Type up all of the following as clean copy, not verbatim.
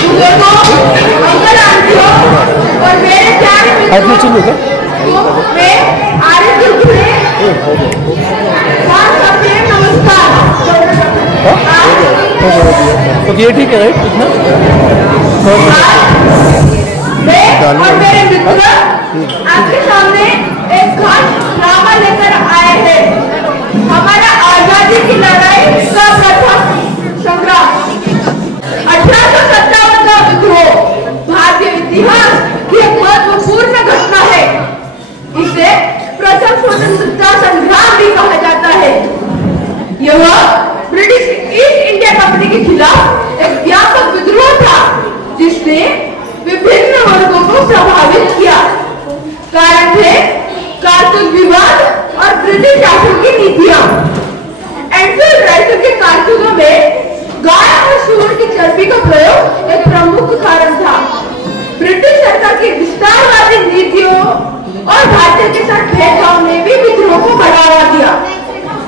बुजुर्गों, अंकल आंटियों और मेरे प्यारे मित्रों, मैं आरिफ गुरगुले सबसे नमस्कार। ये ठीक है राइट कितना मैं और मेरे मित्र आपके सामने एक खास ड्रामा लेकर आए हैं। हमारा आजादी की लड़ाई का प्रथम संग्राम 1857 का विद्रोह भारतीय इतिहास की एक महत्वपूर्ण घटना है। इसे प्रथम स्वतंत्रता संग्राम भी कहा जाता है। यह ब्रिटिश ईस्ट इंडिया कंपनी के खिलाफ एक व्यापक विद्रोह था जिसने विभिन्न वर्गों को प्रभावित किया। कारण थे कारतूस विवाद और ब्रिटिश शासन की नीतियां। एनफील्ड राइफल के कारतूसों में गाय और सूअर की चर्बी का प्रयोग एक प्रमुख कारण था। ब्रिटिश सरकार की विस्तारवादी नीतियों और भारतीय के साथ भेदभाव ने भी विद्रोह को बढ़ावा दिया।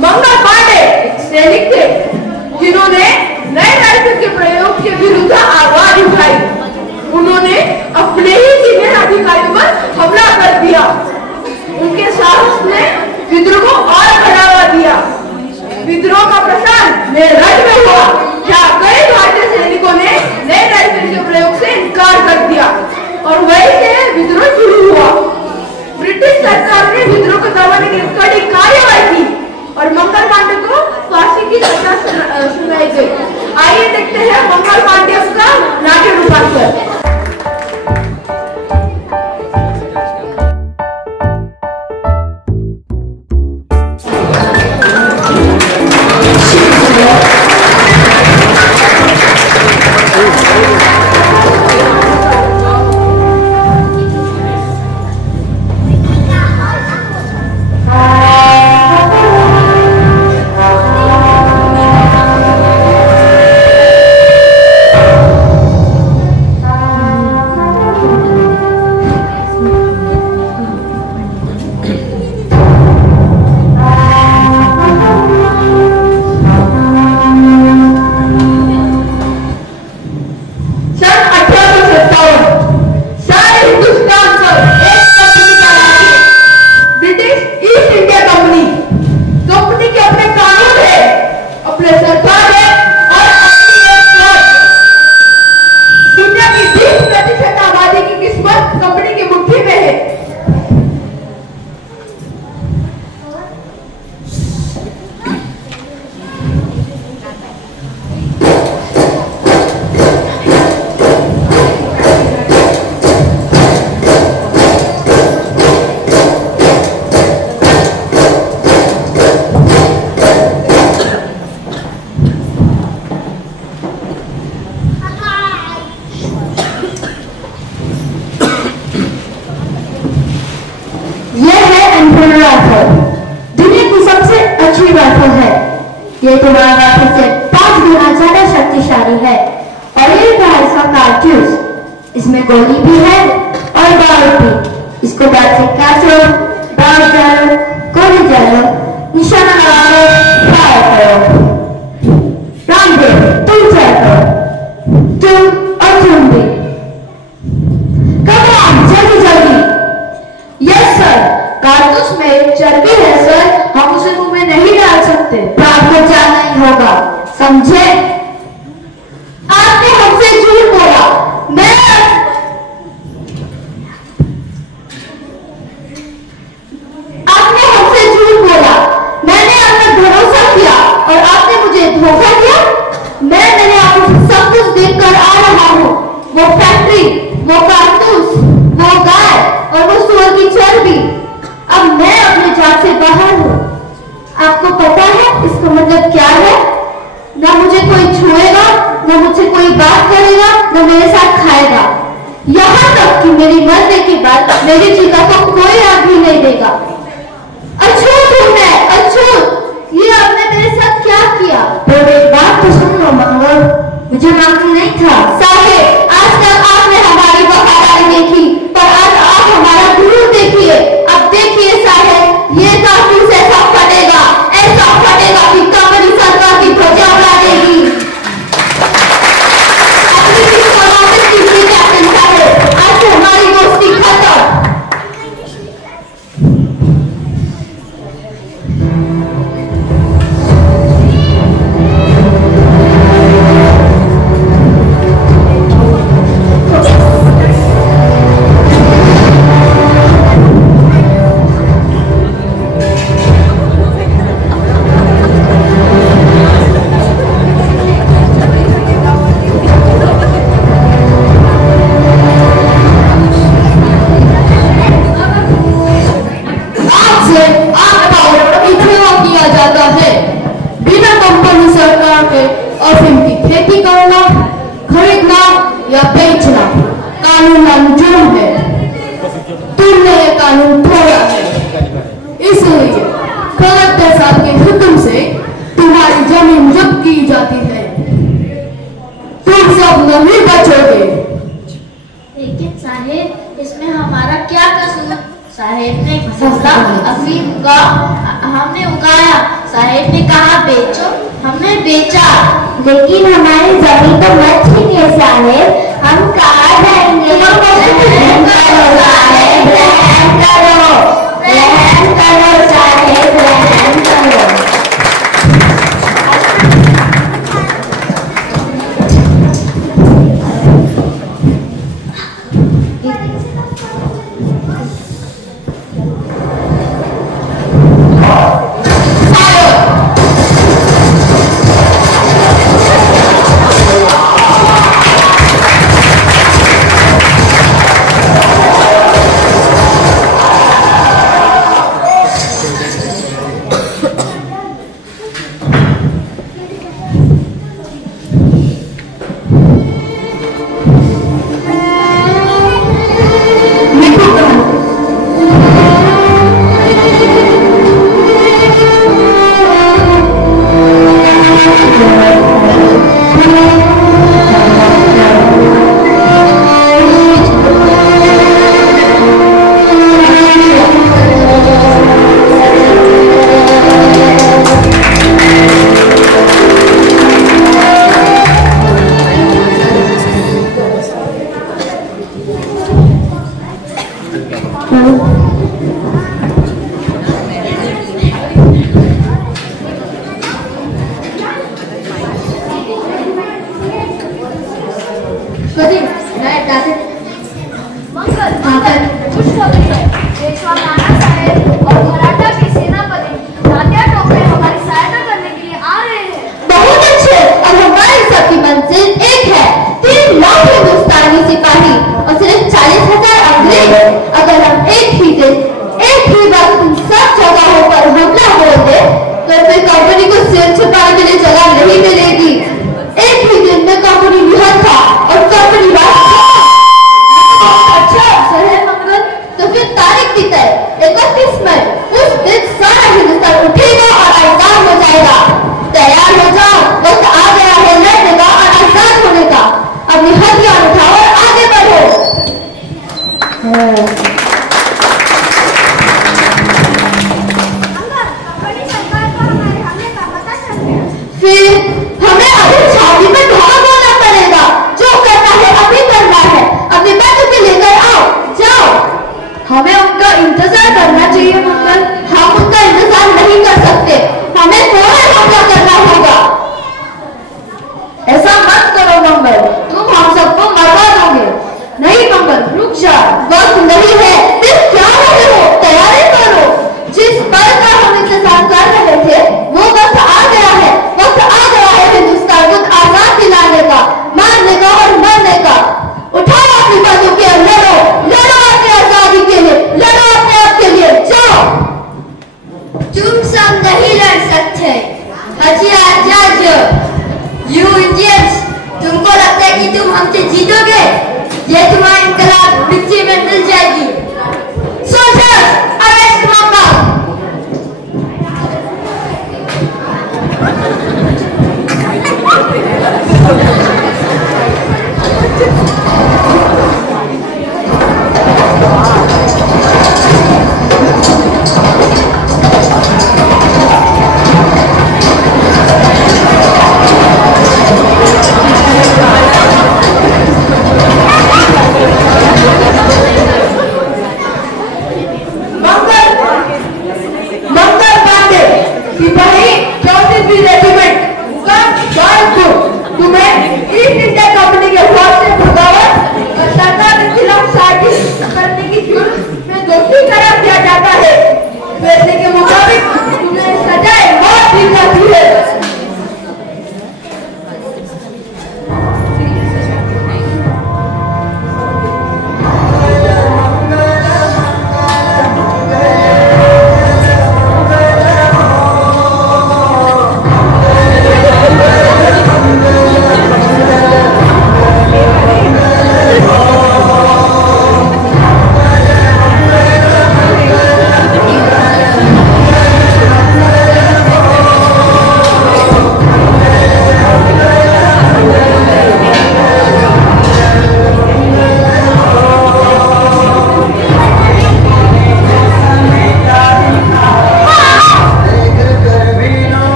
मंगल पांडे एक सैनिक थे जिन्होंने नए राइफल के प्रयोग के विरुद्ध आवाज उठाई। उन्होंने अपने ही सीनियर अधिकारियों पर हमला कर दिया। उनके साहस ने विद्रोह को और बढ़ावा दिया। विद्रोह का प्रसार मेरठ में हुआ जहां कई भारतीय सैनिकों ने नए राइफल के प्रयोग से इनकार कर दिया और वहीं से विद्रोह शुरू हुआ। ब्रिटिश सरकार ने विद्रोह को दबाने के लिए कड़ी कार्रवाई की और मंगल पांडे को फांसी की सजा सुनाई गई। आइए देखते हैं मंगल पांडे का नाट्य रूपांतर। ये तुम्हारा राइफल से 5 गुना ज्यादा शक्तिशाली है और ये है इसका कारतूस। इसमें गोली भी है और बारूद भी। इसको बैट से काटो, बारूद डालो, गोली डालो, निशाना लगाकर फायर करो। रामदेव तुम ट्राई करो, तुम और तुम भी। कम ऑन, जल्दी जल्दी। यस सर, कारतूस में चर्बी है सर, हम उसे मुंह में नहीं डाल सकते। आपको जाना ही होगा, समझे? आपने हमसे झूठ बोला। आपने हमसे झूठ बोला। मैंने आप पर भरोसा किया और आपने मुझे धोखा दिया। मैंने आपको सब कुछ देखकर आ रहा हूँ। वो फैक्ट्री, वो कारतूस, वो गाय और वो सूअर की चर्बी। अब मैं अपने जात से बाहर हूँ। आपको पता है इसका मतलब क्या है? ना मुझे कोई छुएगा, ना मुझसे कोई बात करेगा, ना मेरे साथ खाएगा। यहाँ तक कि मेरी मरने के बाद मेरी चिता को कोई आग भी नहीं देगा। अछूत हूँ मैं, अछूत। ये आपने मेरे साथ क्या किया? तो एक बात तो सुन लो मंगल, मुझे मालूम नहीं था। साहेब, आज तक आपने हमारी वफादारी देखी, पर आज आप हमारा गुरूर देखिए। अब देखिए साहेब, ये कारतूस ऐसा फटेगा कि कंपनी सरकार की ध्वजा उड़ा देगी। अपनी मंजूर है। तुमने ये कानून तोड़ा है, इसलिए 72 साल के हुक्म से तुम्हारी जमीन जब्त की जाती है। तुम सब नहीं बचोगे। लेकिन साहेब, इसमें हमारा क्या कसूर? साहेब ने फसला अफीम का हमने उगाया, साहेब ने कहा बेचो, हमने बेचा। लेकिन हमारी जमीन तो मत छीनिए साहेब, हम कहाँ जाएंगे? रहम करो साहेब, रहम करो, रहम करो साहेब, रहम करो।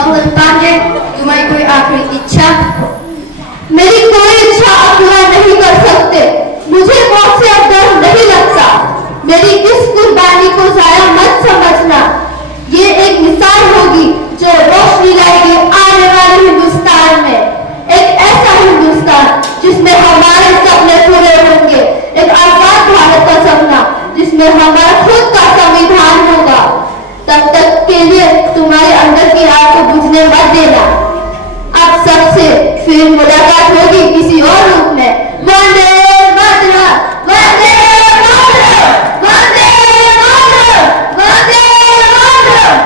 बाहुल पांडे, तुम्हारी कोई आखिरी इच्छा? मेरी कोई इच्छा आप पूरा नहीं कर सकते। मुझे मौत से अब डर नहीं लगता। मेरी इस कुर्बानी को जाया मत समझना। ये एक मिसाल होगी जो रोशनी लाएगी आने वाले हिंदुस्तान में, एक ऐसा हिंदुस्तान जिसमें हमारे सपने पूरे होंगे, एक आजाद भारत का सपना जिसमें हमारा खुद का संविधान होगा। तब तक के लिए तुम्हारे अंदर की आग को बुझने मत देना। अब सबसे फिर मुलाकात होगी किसी और रूप में। वंदे मातरम, वंदे मातरम, वंदे मातरम, वंदे मातरम।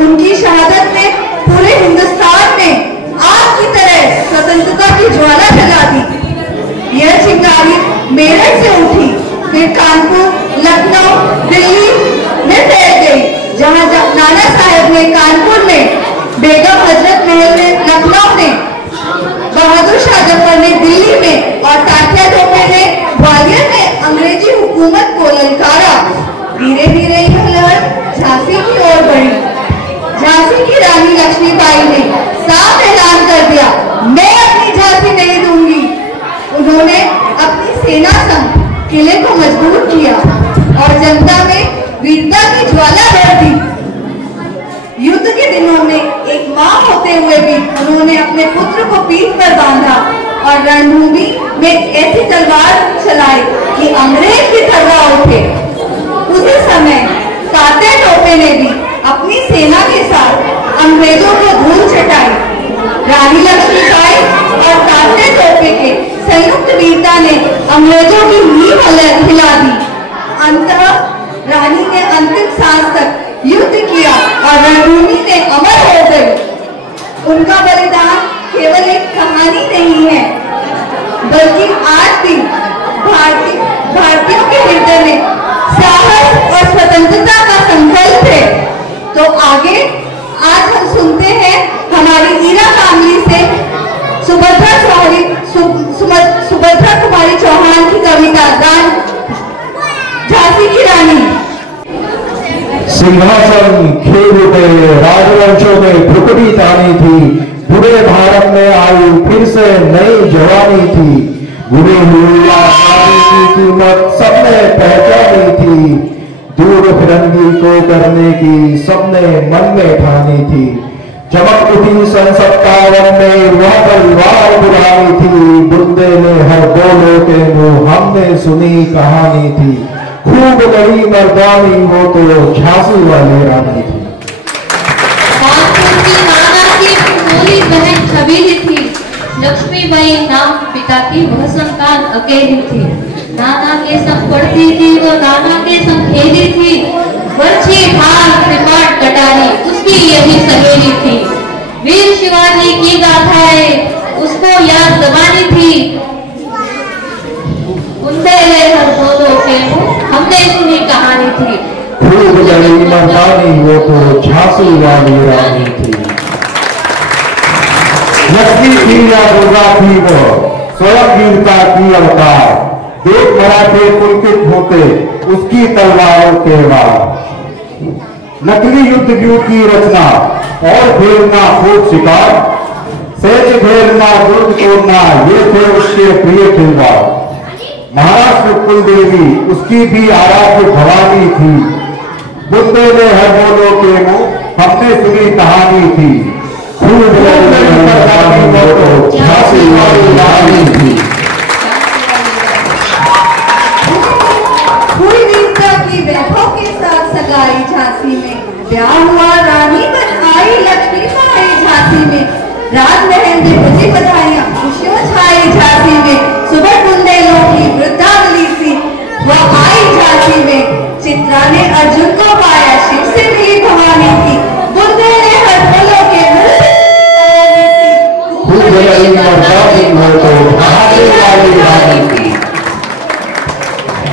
उनकी शहादत ने पूरे हिंदुस्तान में आग की तरह स्वतंत्रता की ज्वाला जला दी। यह चिंगारी मेरठ से उठी, फिर कानपुर, लखनऊ, दिल्ली में फैल गई, जहां नाना साहब ने कानपुर में, बेगम हजरत महल ने लखनऊ में, बहादुर शाह जफर ने दिल्ली में और तात्या टोपे ने ग्वालियर में अंग्रेजी हुकूमत को ललकारा। धीरे धीरे यह लहर झांसी की ओर बढ़ी। झांसी की रानी लक्ष्मीबाई ने साफ ऐलान कर दिया, मैं अपनी झांसी नहीं दूंगी। उन्होंने अपनी सेना संग किले को मजबूत किया और जनता में वीरता की ज्वाला भर दी। युद्ध के दिनों में एक मां होते हुए भी उन्होंने अपने पुत्र को पीठ पर बांधा और रणभूमि में ऐसी तलवार चलाई कि अंग्रेज भी थर्रा उठे। उसी समय तात्या टोपे ने भी अपनी सेना के साथ अंग्रेजों को धूल चटाई। रानी लक्ष्मीबाई और तात्या टोपे के संयुक्त वीरता ने अंग्रेजों की नींव हिला दी। अंततः रानी ने अंतिम सांस तक युद्ध किया और रणभूमि में अमर हो गई। उनका बलिदान केवल एक कहानी नहीं है, बल्कि आज भी भारतीयों के हृदय में साहस और स्वतंत्रता का संकल्प है। तो आगे आज हम सुनते हैं हमारी ईरा फैमिली से सुभद्रा कुमारी चौहान की कविता गान झांसी की रानी। सिंहासन खेल उठे, राजवंशों में भुकटी तानी थी, पूरे भारत में आई फिर से नई जवानी थी। बुरी हुई आजादी की कीमत सबने पहचानी थी, दूर फिरंगी को करने की सबने मन में ठानी थी। चमक उठी सन 57 में वह परिवार पुरानी थी, बुंदे में हर बोलो के मुंह हमने सुनी कहानी थी। खूब लड़ी मर्दानी वो तो झांसी वाली रानी थी। कानपुर की नाना की पूरी बहन छबीली थी, लक्ष्मीबाई नाम पिता की वह संतान अकेली थी। नाना के संग पढ़ती थी वो, नाना के संग खेली थी, बर्छी ढाल त्रिपाठ कटारी उसकी यही सहेली थी। वीर शिवाजी की गाथाएं उसको याद जबानी थी, बुंदेले हर बोलो के हमने सुनी कहानी थी। खूब लड़ी मर्दानी वो तो झांसी वाली रानी थी। लक्ष्मी थी या दुर्गा थी वो, स्वयं वीरता की अवतार। देख मराठे पुलकित होते, उसकी तलवारों के वार। नकली युद्ध व्यू की रचना और घेरना खूब शिकार, सैन्य घेरना दुर्ग तोड़ना, ये थे उसके प्रिय खिलवाड़। महाराष्ट्र कुलदेवी उसकी भी आराध्य भवानी थी, बुंदेले हर बोलो के मुंह हमने सुनी कहानी थी। खूब झांसी वाली रानी थी। हुई वीरता की वैभव के साथ सगाई झांसी में, ब्याह हुआ रानी बन आई लक्ष्मी माई झांसी में। राजमहल में बजी बधाइयां खुशियों छाई झांसी में। सुबह बुंदेलों की वृद्धावली सी वह आई झांसी में। चित्रा ने अर्जुन को पाया, शिव से भी भवानी थी, बुंदेले हर बोलो के मुंह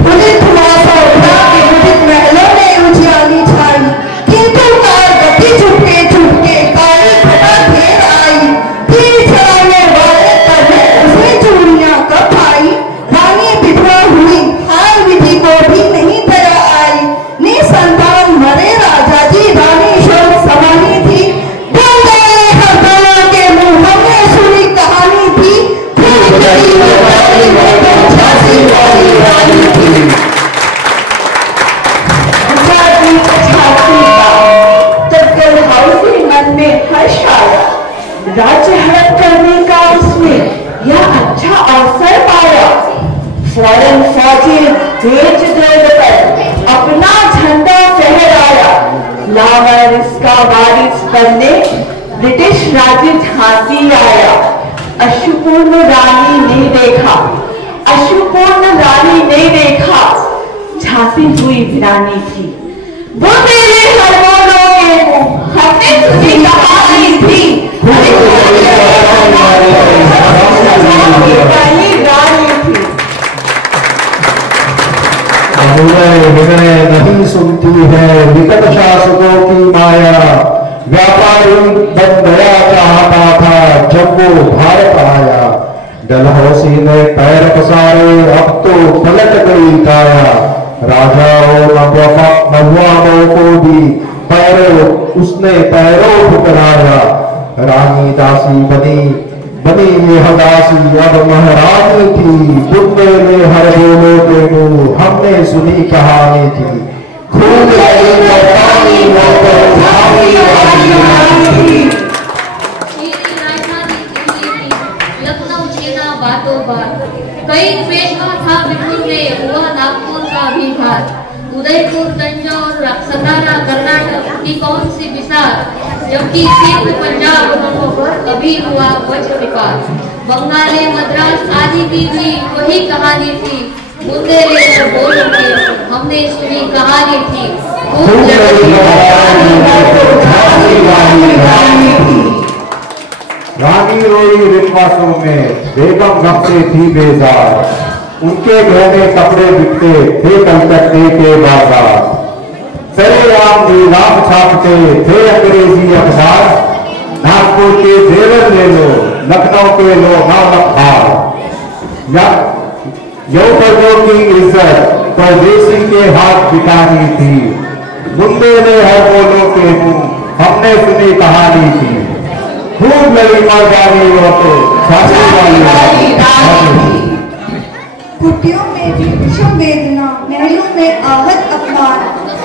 उदित हुआ सौभा के उदित महलों में उजियाली छाई, किंतु काल गति छुटके छुटके काली घटा घेर आई। तीर चलाने वाले पर उसे चूड़ियां कब आई, रानी विधवा हुई हाल विधि को भी नहीं दया आई। निसंतान मरे राजा जी, रानी शोक समानी थी, बुंदेले हर बोलो के मुंह हमने सुनी कहानी थी। झांसी वाली रानी थी। मन में हर्ष आया, राज्य हड़प करने का उसने यह अच्छा अवसर पाया। फौरन फौजी तेज दर्द पर अपना झंडा फहराया। लावर इसका वारिस बनने ब्रिटिश राज्य झांसी आया। अश्रुपूर्ण रानी ने देखा, अश्रुपूर्ण रानी ने देखा, झांसी हुई वीरानी थी। बुंदेले हर बोलो के मुंह हमने सुनी कहानी थी। नहीं सुनती है विकट शासकों की माया। व्यापारी बन गया चाहता था जब वो भारत आया। डलहौसी ने पैर पसारे अब तो पलट गई काया। राजाओं नवाबों को भी पैरों उसने पैरों ठुकराया। रानी दासी बनी बनी यह दासी अब महारानी थी। बुंदेले हर बोलो के मुंह हमने सुनी कहानी थी। खूब लखनऊ छेना बातों बात, कई पेशवा था बिल्कुल में हुआ नागपुर का भी भार। उदयपुर तंजौर सतारा कर्नाटक की कौन सी विसार, जबकि सिंध पंजाब कभी हुआ वज्र विकार। बंगाली मद्रास आदि की भी वही कहानी थी। बुंदेले हर बोलो के हमने सुनी कहानी थी। रानी रोई रिश्वासों में बेगम गम से थी बेजार। उनके गहने कपड़े बिकते थे कलकत्ते के बाजार। सरेआम नीलाम छापते थे अंग्रेजी अखबार। नागपुर के जेवर ले लो, लखनऊ के लो नाम अखबार। यौवनों की इज्जत परदेसी के हाथ बिकानी थी। बुंदेले हर बोलो के मुंह हमने सुनी कहानी थी। खूब लगी मर्दानी वो तो झांसी वाली रानी। कुटियों में भी विषम वेदना, महलों में आहत अपमान।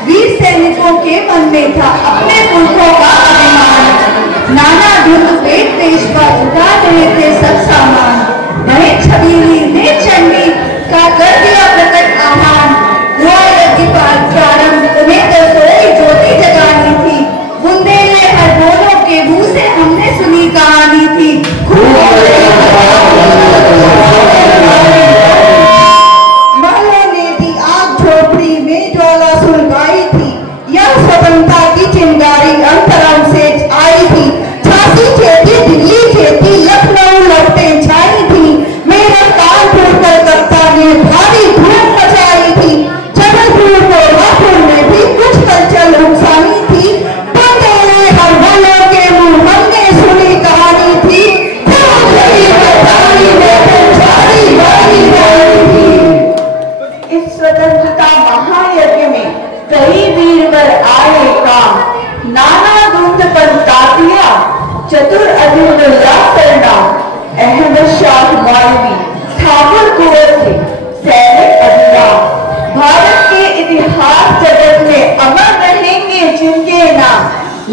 वीर सैनिकों के मन में था अपने पुरखों का अभिमान। नाना धुंध पेट पेशवा जुटा रहे थे सब सामान। वही छबीली ने चंडी का कर दिया प्रकट आह्वान। हुआ यज्ञ प्रारंभ, तुम्हें तो सोई ज्योति जगानी थी। बुंदेले हर बोलो के मुंह से हमने सुनी कहानी थी। महलों ने थी आग झोपड़ी में ज्वाला सुलगाई थी। यह स्वतंत्रता की चिंगारी अंतरम से आई थी। झांसी खेती दिल्ली खेती लखनऊ लपटें छाई थी। मेरा कानपुर कलकत्ता में भारी धूम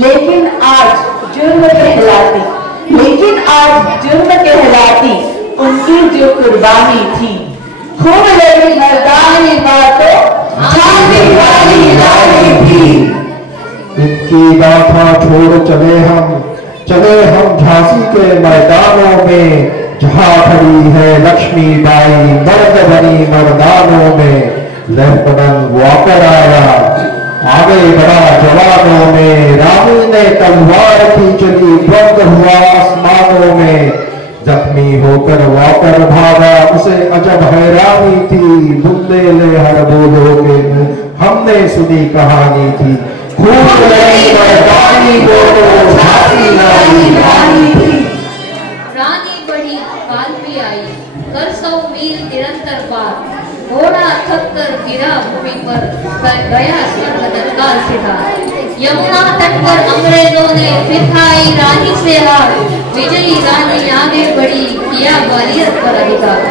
लेकिन आज जुर्म कहलाती उनकी जो कुर्बानी थी। खूब लड़ी मर्दानी माँ तो झांसी वाली रानी थी। इनकी गाथा छोड़ चले हम झांसी के मैदानों में, जहाँ खड़ी है लक्ष्मीबाई मर्द बनी मर्दानों में। लेफ्टिनेंट वॉकर आगे बढ़ा जवानों में, रानी ने तलवार की चली बंद हुआ आसमानों में। जख्मी होकर वॉकर भागा, उसे अजब हैरानी थी। बुंदेले हर बोलो के मुंह हमने सुनी कहानी थी। खूब लड़ी मर्दानी बोलो झांसी वाली रानी थी। रानी बढ़ी काल में आई, कर 100 मील निरंतर पार। घोड़ा थक कर गिरा भूमि पर, गया स्वर्ग तत्काल सिधार। यमुना तट पर अंग्रेजों ने फिर खाई रानी से हार। विजयी रानी आगे बढ़ी, किया वालियत पर अधिकार।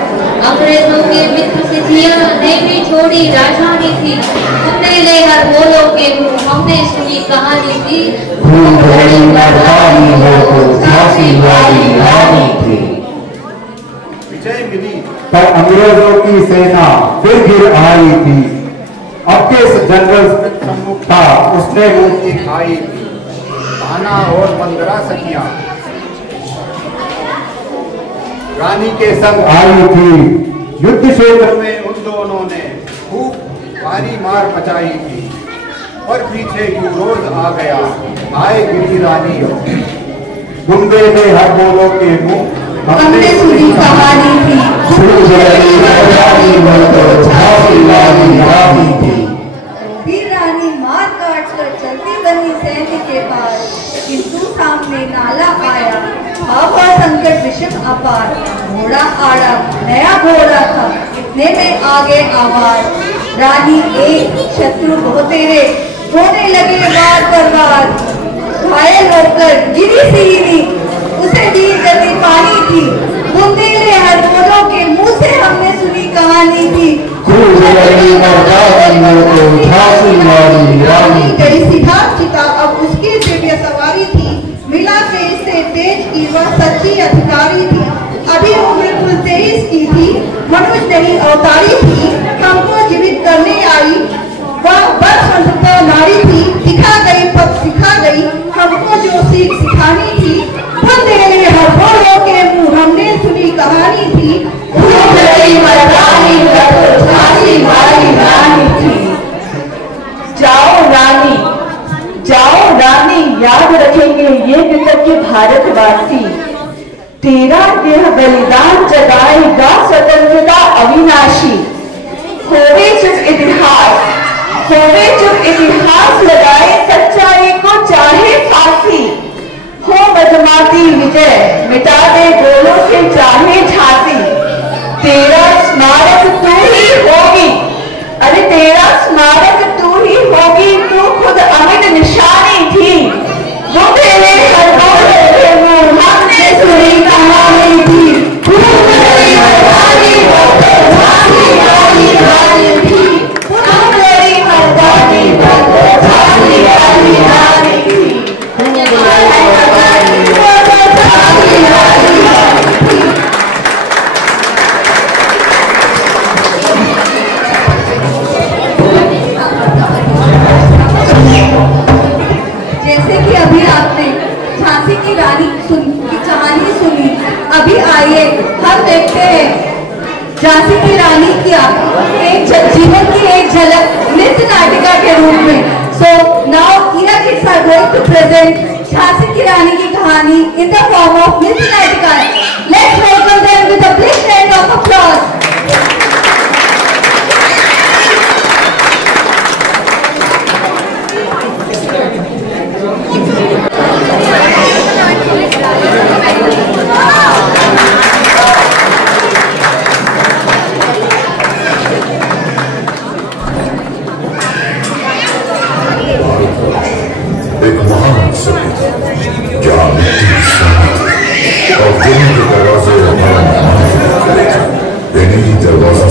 अंग्रेजों के मित्र सिथिया ने भी छोड़ी राजधानी थी। बुंदेले हर बोलो के मुंह हमने सुनी कहानी थी। खूब लड़ी मर्दानी बोलो झांसी वाली रानी थी। विजय मिली पर अंग्रेजों की सेना फिर गिर आई थी। अब के जनरल प्रमुख था, उसने मूर्ति खाई थी। भाना और 15 सखियां रानी के संग आई थी। युद्ध क्षेत्र में उन दोनों ने खूब भारी मार मचाई थी। और पीछे यूरोज आ गया, आए गिरी रानी। बुंदे में हर बोलो के मुंह हमने सुनी कहानी थी। खूब लड़ी मर्दानी बोलो झांसी वाली रानी थी। फिर रानी मार काट कर चलती बनी सैन्य के पार, किंतु सामने नाला आया, हवा संकट विषम अपार। घोड़ा आड़ा नया घोड़ा था, इतने में आगे आवाज। रानी एक शत्रु बहुतेरे, होने लगे वार पर वार। घायल होकर गिरी सीनी, उसे दी गति पानी थी। बुंदेले हर बोलों के मुंह से हमने सुनी कहानी थी। खूब लड़ी मर्दानी बोलो झांसी वाली रानी थी। गई सीधा चिता, अब उसकी दिव्य सवारी थी। मिला से इससे तेज की वह सच्ची अधिकारी थी। अभी उम्र कुल 23 की थी, मनुष्य नहीं अवतारी थी। हमको जीवित करने आई वह बस नारी थी। दिखा गई पद सिखा गई, हमको जो सीख सिखानी थी। बुंदेले हर बोलो के मुंह हमने सुनी कहानी थी। खूब लड़ी मर्दानी बोलो झांसी वाली रानी थी। जाओ रानी, याद रखेंगे ये कृतज्ञ भारतवासी। तेरा यह बलिदान जगाएगा स्वतंत्रता अविनाशी। होवे चुप इतिहास लगाए, सच्चाई को चाहे फांसी। हो मजमाती विजय, मिटा दे गोलों से चाहे झांसी। तेरा स्मारक तू ही होगी, अरे तेरा स्मारक तू ही होगी। तू खुद अमिट निशानी थी। बुंदेले हर बोलो के मुंह हमने सुनी कहानी थी। खूब लड़ी मर्दानी बोलो झांसी वाली रानी थी। खूब लड़ी मर्दानी बोलो झांसी वाली रानी थी। जैसे कि अभी आपने झांसी की रानी की कहानी सुनी, अभी आइए हम देखते हैं झांसी की रानी की एक जीवन की एक झलक नृत्य नाटिका के रूप में। सो नाउ ईरा kids are going to present Jhansi की रानी की कहानी इन द फॉर्म ऑफ नृत्य नाटिका। Let's welcome them with a big round of applause. एक महान सत्य क्या मिट्टी और दिल के दरवाजे इन्हीं दरवाजा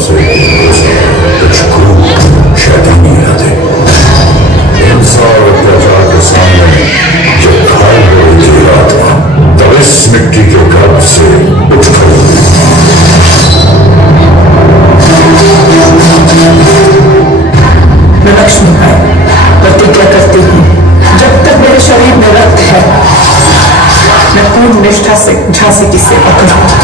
झांसी की सेवा करूंगा।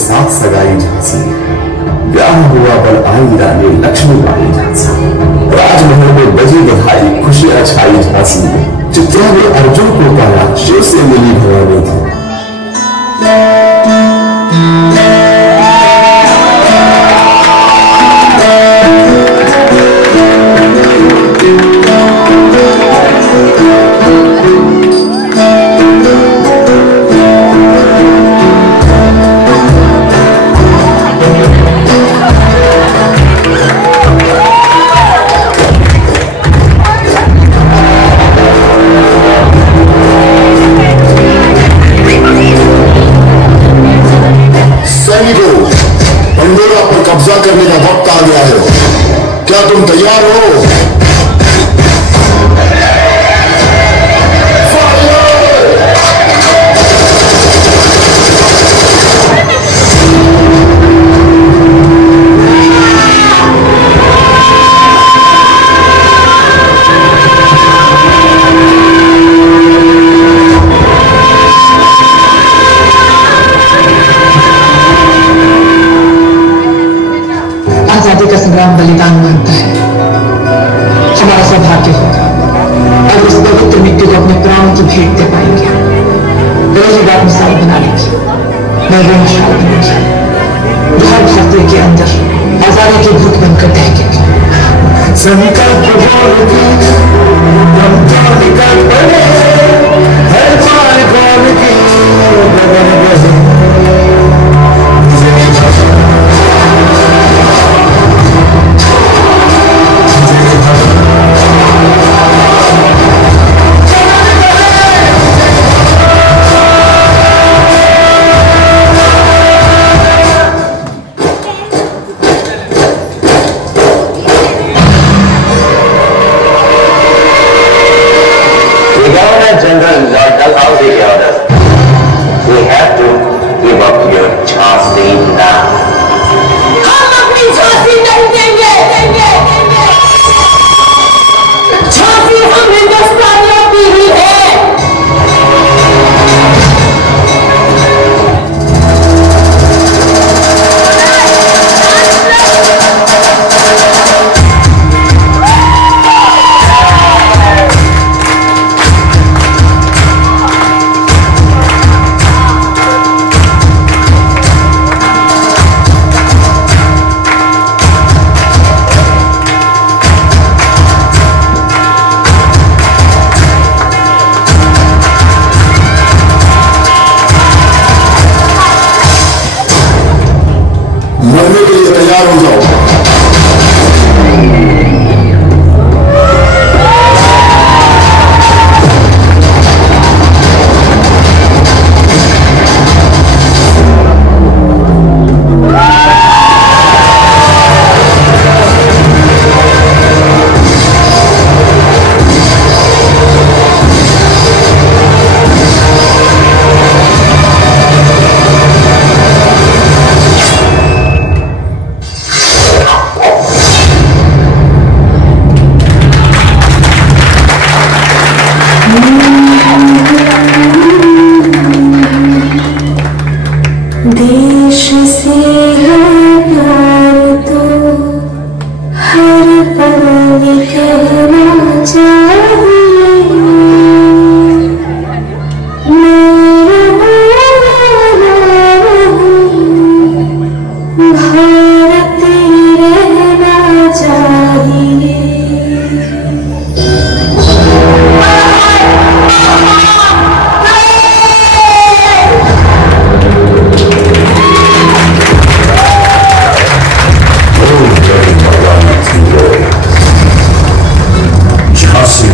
साथ सगाई झांसी, ब्याह हुआ बल आई रानी लक्ष्मीबाई झांसी। राजमहल में बजी बधाई, खुशियां छाई झांसी। चित्रा ने अर्जुन को पाया, शिव से मिली भवानी थी। कब्जा करने का वक्त आ गया है। क्या तुम तैयार हो? आजादी का संग्राम बलिदान मांगता है। हमारा सौभाग्य होगा और इस पवित्र मिट्टी को अपने प्राणों की भेंट दे पाएंगे। रही बात मिसाल बनाने की, मैं वो मिसाल बनूंगी हर खतरे के अंदर आजादी की भूख बनकर दहकेगी। संकल्प निकल पड़े, हर बार कौन की General Lord Dalhousie orders. We have to give up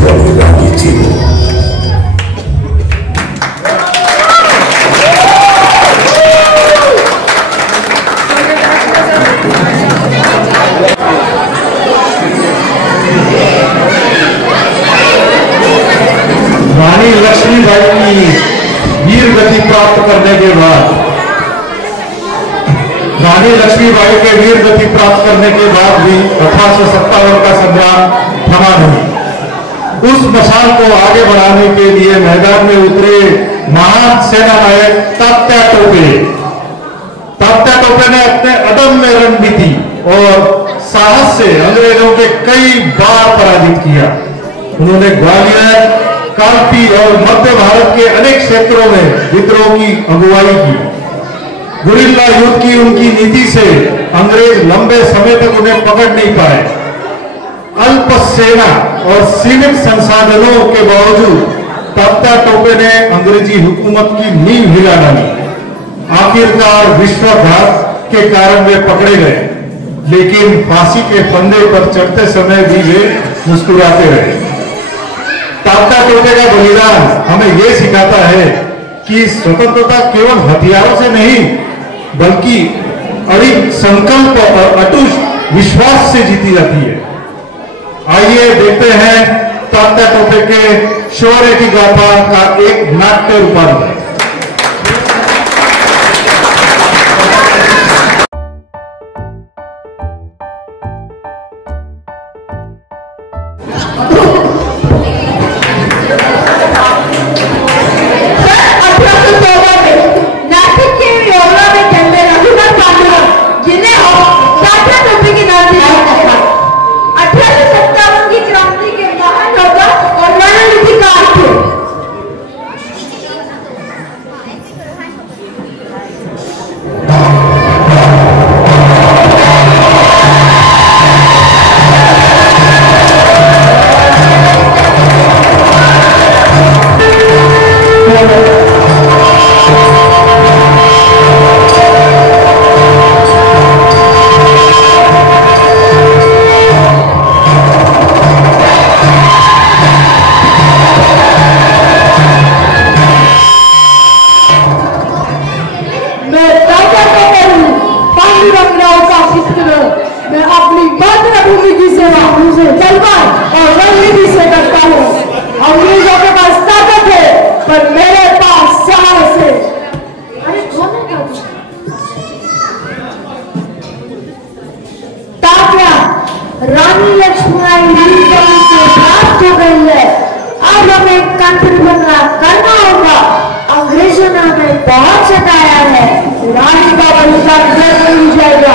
बड़ी रानी थी वो। रानी लक्ष्मीबाई की वीर गति प्राप्त करने के बाद रानी लक्ष्मीबाई के वीर गति प्राप्त करने के बाद भी 1857 का संग्राम थमा नहीं। उस मशाल को आगे बढ़ाने के लिए मैदान में उतरे महान सेना नायक तात्या टोपे। तात्या टोपे ने अपने अदम्य रणनीति और साहस से अंग्रेजों के कई बार पराजित किया। उन्होंने ग्वालियर, कांपी और मध्य भारत के अनेक क्षेत्रों में विद्रोह की अगुवाई की। गुरिल्ला युद्ध की उनकी नीति से अंग्रेज लंबे समय तक उन्हें पकड़ नहीं पाए। अल्प सेना और सीमित संसाधनों के बावजूद तात्या टोपे ने अंग्रेजी हुकूमत की नींव हिला डाली। आखिरकार विश्वासघात के कारण वे पकड़े गए, लेकिन फांसी के फंदे पर चढ़ते समय भी वे मुस्कुराते रहे। तात्या टोपे का बलिदान हमें यह सिखाता है कि स्वतंत्रता केवल हथियारों से नहीं बल्कि अड़िग संकल्प और अटूट विश्वास से जीती जाती है। आइए देखते हैं तात्या टोपे के शौर्य की गाथा का एक नाट्य रूपांतर। रानी लक्ष्मीबाई से प्राप्त हो गई है। अब हमें कंट्री बदला करना होगा। अंग्रेजों ने हमें बहुत सताया है। रानी का बलिदान नहीं जाएगा।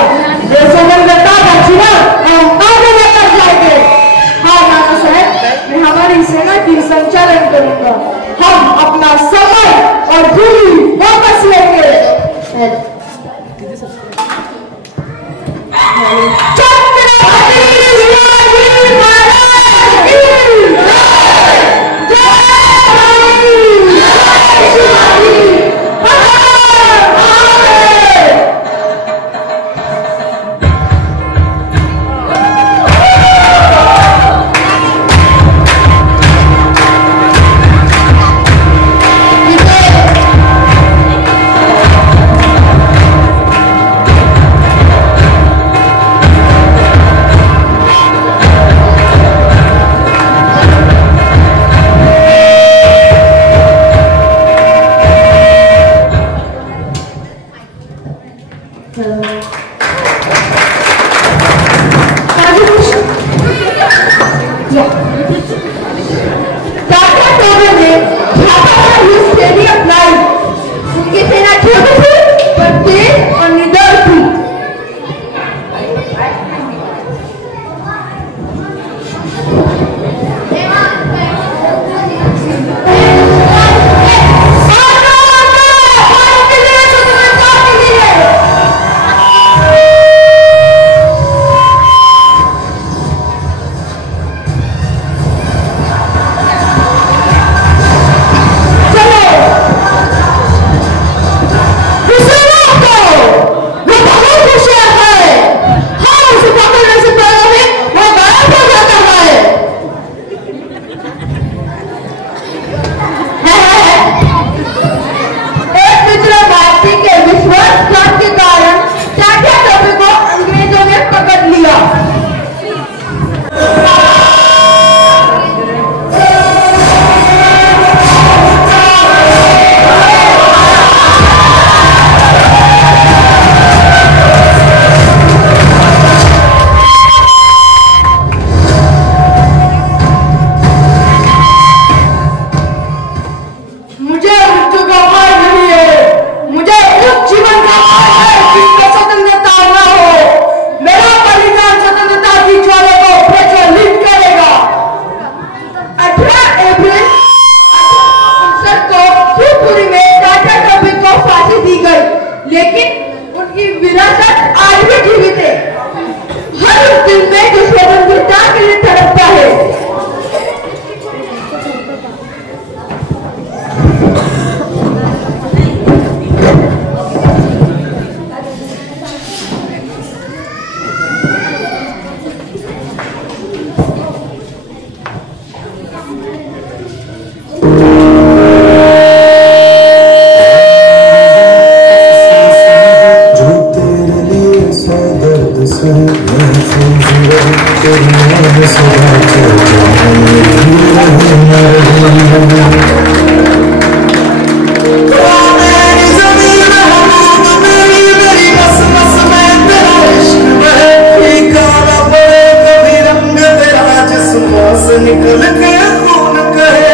जो समझता बचना हम आगे लेकर जाएंगे। हाँ नाना साहब, मैं हमारी सेना की संचालन करूंगा। हम अपना समय और भूमि वापस लेंगे। निकल के खून कहे।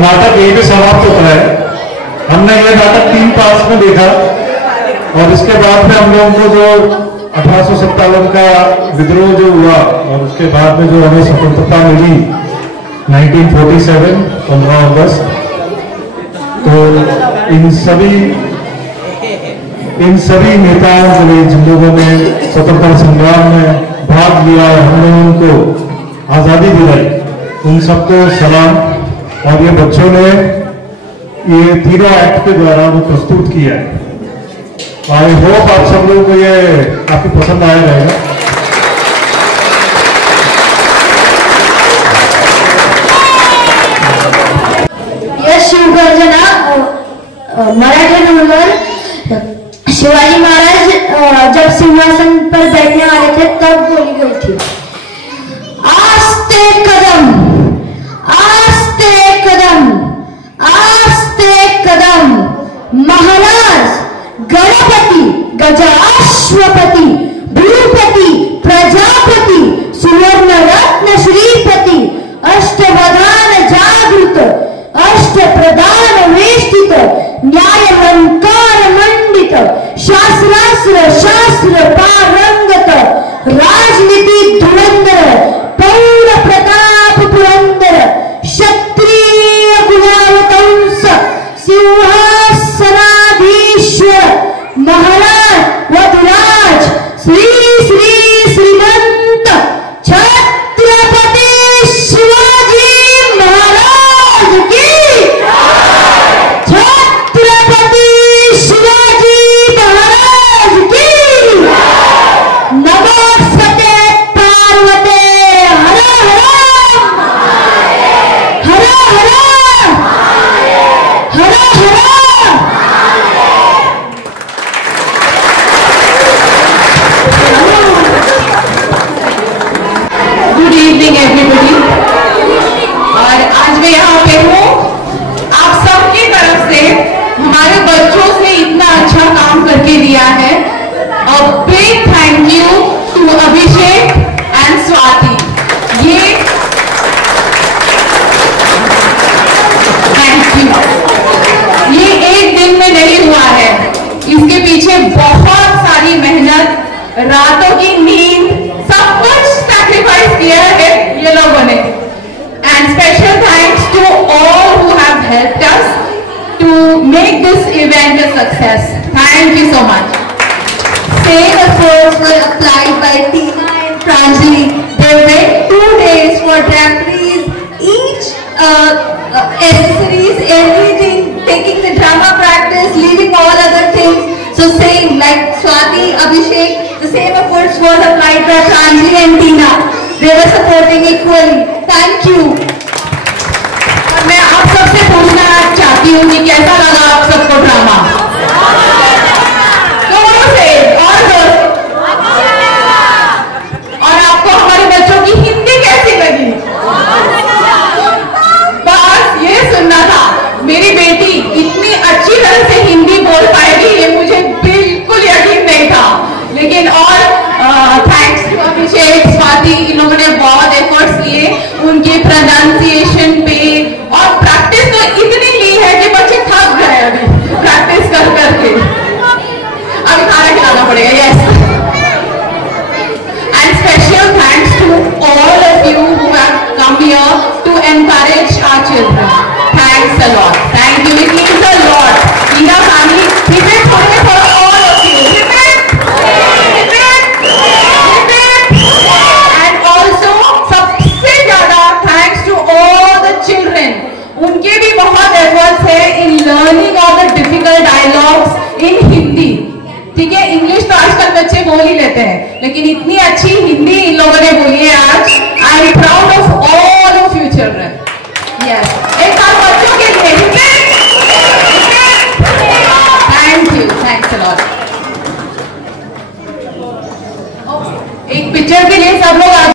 नाटक यहीं पे समाप्त होता है। हमने ये नाटक 3 पार्ट्स में देखा और इसके बाद में हम लोगों को जो 1857 का विद्रोह जो हुआ और उसके बाद में जो हमें स्वतंत्रता मिली 1947 15 अगस्त, तो इन सभी इन सभी नेताओं के लिए जिन लोगों ने स्वतंत्रता संग्राम में भाग लिया और हमने उनको आजादी दिलाई, उन सबको सलाम। और ये बच्चों ने ये तीनों एक्ट के द्वारा वो प्रस्तुत किया है। आई होप आप सब लोगों को ये काफी पसंद आया रहेगा। शिवगर्जना मराठी नंबर शिवाजी महाराज जब सिंहासन पर बैठने वाले थे तब बोली गई थी, आस्ते कदम आस्ते कदम आस्ते कदम, महाराज गणपति गजाश्वपति भूपति प्रजापति सुवर्ण रत्न श्रीपति अष्टवधान जागृत अष्ट प्रदान वेष्टित न्यायलंकार मंडित शास्त्रास्त्र शास्त्र पारंगत राजनीति धुरंधर पौर प्रताप पुरंदर क्षत्रिय गुणावतंस सिंहासनाधीश्वर महाराज वधुराज श्री श्री श्रीमंत छत्रपति शिवाजी महाराज की, छत्रपति शिवाजी महाराज की, नमस्ते पार्वते हर हर हर हर हर गुड इवनिंग एवरीबॉडी। और आज मैं यहाँ पे हूँ आप सबकी तरफ से, हमारे बच्चों से इतना अच्छा काम करके दिया है। और big thank you to Abhishek and Swati. ये थैंक यू, ये एक दिन में नहीं हुआ है, इसके पीछे बहुत सारी मेहनत, रातों की नींद, सब कुछ सैक्रिफाइस किया है ये लोगों ने। And special thanks to all who have helped us to make this event a success. Thank you so much. Same efforts were applied by Tina and Pranjali. They went 2 days for draperies, each accessories, everything, taking the drama practice, leaving all other things. So same like Swati, Abhishek, the same efforts were applied by Pranjali and Tina. They were supporting equally. Thank you. और मैं आप सबसे पूछना चाहती हूँ कि कैसा लगा आप सबको ड्रामा? और आपको हमारे बच्चों की हिंदी कैसी लगी? बस ये सुनना था। मेरी बेटी इतनी अच्छी तरह से हिंदी बोल पाएगी ये मुझे बिल्कुल यकीन नहीं था। लेकिन और थैंक्स टू अभिषेक, स्वाति, इन लोगों ने बहुत एफर्ट्स लिए उनके प्रोनाउंसिएशन पे, और प्रैक्टिस तो इतनी ली है कि बच्चे थक गए अभी प्रैक्टिस कर करके। अभी खाना खिलाना पड़ेगा। Yes, and special thanks to all of you who have come here to encourage our children. Thanks a lot. Thank you, it means a lot. Meera family, repeat for all of you. Repeat and also सबसे ज्यादा thanks to all the children. उनके भी बहुत efforts है in learning all the difficult dialogues in Hindi. ठीक है, English तो आजकल बच्चे बोल ही लेते हैं, लेकिन इतनी अच्छी हिंदी इन लोगों ने बोली है आज। I am proud of all of you children. Yes, एक बार बच्चों के लिए thank you, thanks a lot. एक पिक्चर के लिए सब लोग